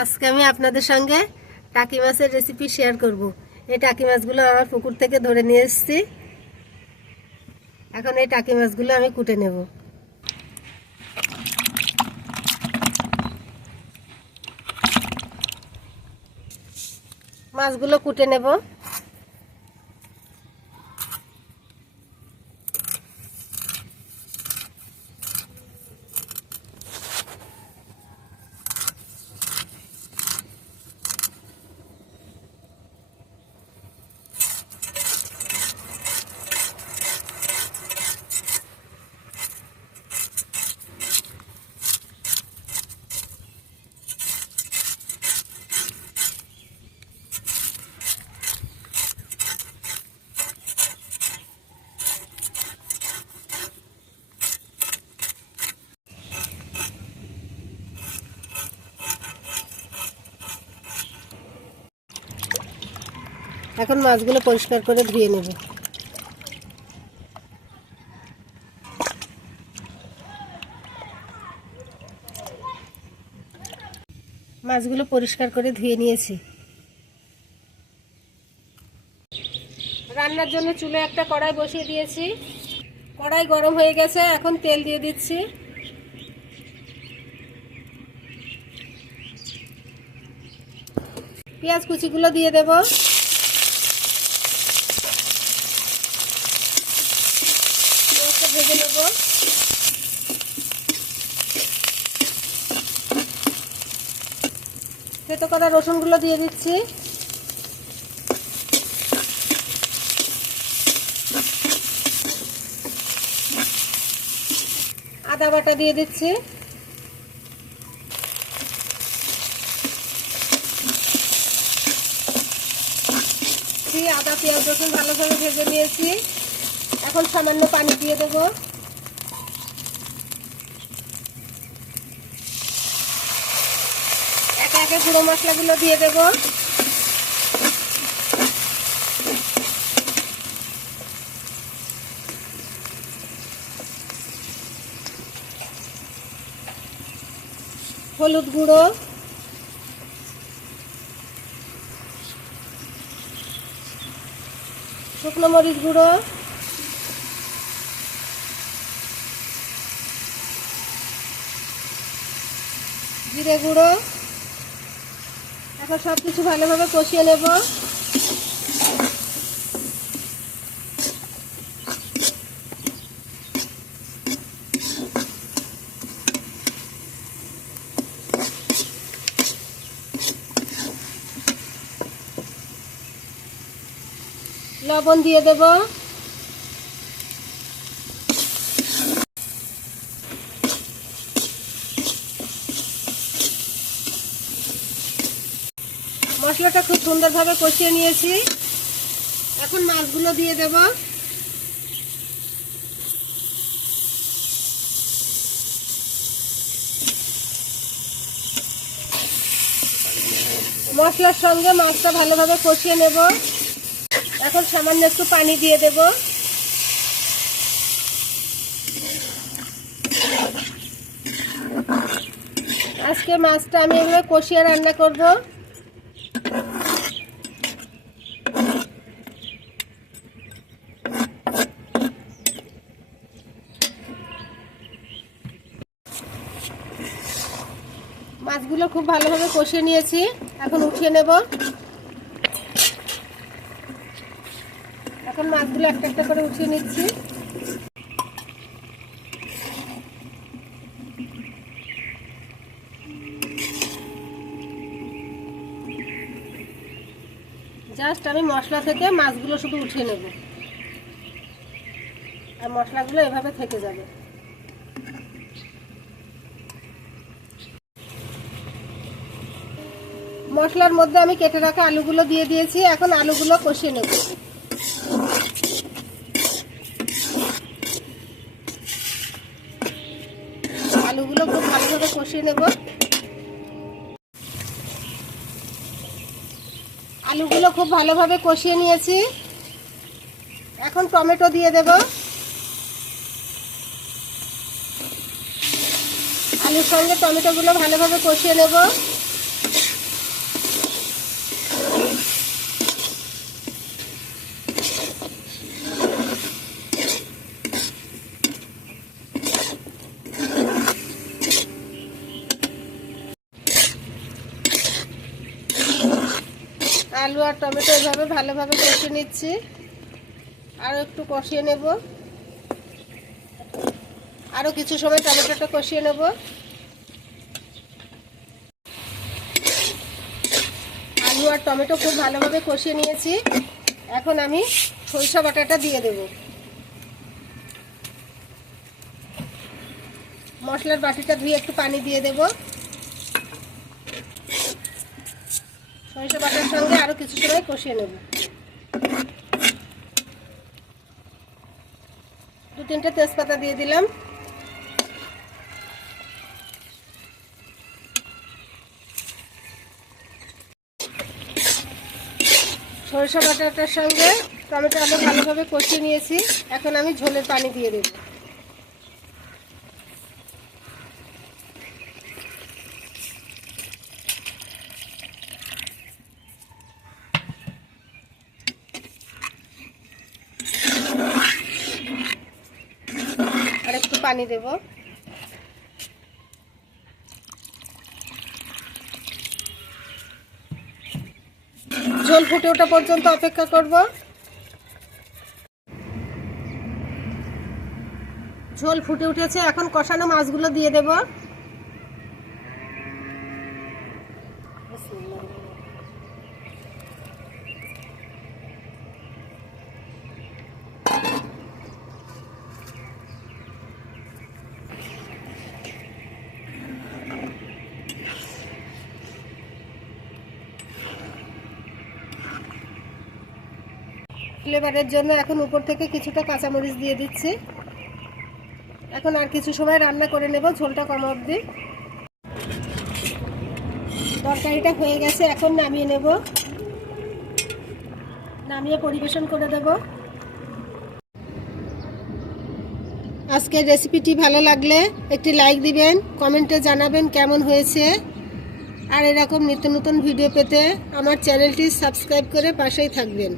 আজকে আমি আপনাদের সঙ্গে টাকি মাছের রেসিপি শেয়ার করব। এই টাকি মাছগুলো আমার পুকুর থেকে ধরে নিয়ে এসেছি। এখন এই টাকি মাছগুলো আমি কুটে নেব। মাছগুলো কুটে নেব। এখন মাছগুলো পরিষ্কার করে ধুয়ে নেব। মাছগুলো পরিষ্কার করে ধুয়ে নিয়েছি। রান্নার জন্য চুলে একটা কড়াই বসিয়ে দিয়েছি। কড়াই গরম হয়ে গেছে, এখন তেল দিয়ে দিচ্ছি। পেঁয়াজ কুচিগুলো দিয়ে দেব। পেঁয়াজটা ভেজে নেব। থেতো করা রসুনগুলো দিয়ে দিচ্ছি। আদা বাটা দিয়ে দিচ্ছি। আদা পেঁয়াজ রসুন ভালোভাবে ভেজে নিয়েছি। এখন সামান্য পানি দিয়ে দেব। একে একে গুঁড়ো মশলাগুলো দিয়ে দেব। হলুদ গুঁড়ো, শুকনো মরিচ গুঁড়ো, জিরে গুঁড়ো। এখন সব কিছু ভালোভাবে কষিয়ে নেব। লবণ দিয়ে দেব। মশলাটা খুব সুন্দরভাবে কষিয়ে নিয়েছি। এখন মাছগুলো দিয়ে দেব। মশলার সঙ্গে মাছটা ভালোভাবে কষিয়ে নেব। এখন সামান্য একটু পানি দিয়ে দেব। আজকে মাছটা আমি এভাবে কষিয়ে রান্না করব। মাছগুলো খুব ভালোভাবে কষিয়ে নিয়েছি। এখন উঠিয়ে নেব। এখন মাছগুলো একটা একটা করে উঠিয়ে নিচ্ছি। জাস্ট আমি মশলা থেকে মাছগুলো শুধু উঠিয়ে নেব, আর মশলাগুলো এভাবে থেকে যাবে। মশলার মধ্যে আমি কেটে রাখা আলুগুলো দিয়ে দিয়েছি। এখন আলুগুলো কষিয়ে নেব। আলুগুলো খুব ভালোভাবে কষিয়ে নেব। আলুগুলো খুব ভালোভাবে কষিয়ে নিয়েছি। এখন টমেটো দিয়ে দেব। আলুর সঙ্গে টমেটোগুলো ভালোভাবে কষিয়ে নেব। আলু আর টমেটো এভাবে ভালোভাবে কষিয়ে নিচ্ছি, আরও একটু কষিয়ে নেব, আরও কিছু সময় টমেটোটা কষিয়ে নেব। আলু আর টমেটো খুব ভালোভাবে কষিয়ে নিয়েছি। এখন আমি সরিষা বাটাটা দিয়ে দেব। মশলার বাটিটা ধুয়ে একটু পানি দিয়ে দেব। সরিষা বাটার সঙ্গে আরও কিছু সময় কষিয়ে নেব। 2-3টে তেজপাতা দিয়ে দিলাম। সরিষা বাটাটার সঙ্গে টমেটো আলু ভালোভাবে কষিয়ে নিয়েছি। এখন আমি ঝোলের পানি দিয়ে দেব। আর একটু পানি দেব। ঝোল ফুটে ওঠা পর্যন্ত অপেক্ষা করব। ঝোল ফুটে উঠেছে, এখন কষানো মাছগুলো দিয়ে দেব। ফ্লেভারের জন্য এখন উপর থেকে কিছুটা কাঁচামরিচ দিয়ে দিচ্ছি। এখন আর কিছু সময় রান্না করে নেব, ঝোলটা কম অবধি। তরকারিটা হয়ে গেছে, এখন নামিয়ে নেব। নামিয়ে পরিবেশন করে দেব। আজকের রেসিপিটি ভালো লাগলে একটি লাইক দিবেন, কমেন্টে জানাবেন কেমন হয়েছে। আর এরকম নিত্য নতুন ভিডিও পেতে আমার চ্যানেলটি সাবস্ক্রাইব করে পাশেই থাকবেন।